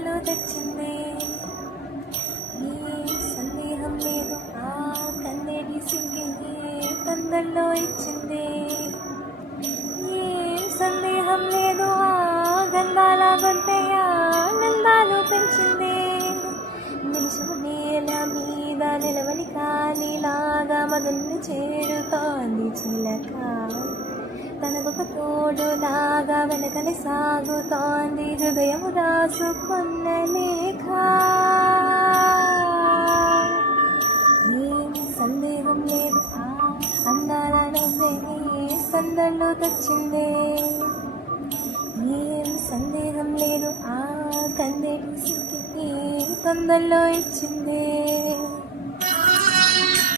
తొందరలో తెచ్చింది. ఏ సందేహం లేదు ఆ కన్నేటి సిగ్గి తొందరలో ఇచ్చింది. ఏం సందేహం లేదు ఆ గంధాల గొంతయ్య నందాలు పెంచింది. నిలుసుకు నేల మీద నిలవని కాలిలాగా మదన్ని చేరుతోంది చిలక. తనకొక తోడులాగా వెనకని సాగుతోంది హృదయం రాసుకున్న లేఖ. ఏం సందేహం లేదు ఆ అందాల నవ్వే సందర్లో తెచ్చిందే. ఏం సందేహం లేదు ఆ కందేటి సిక్కి తొందరలో ఇచ్చిందే.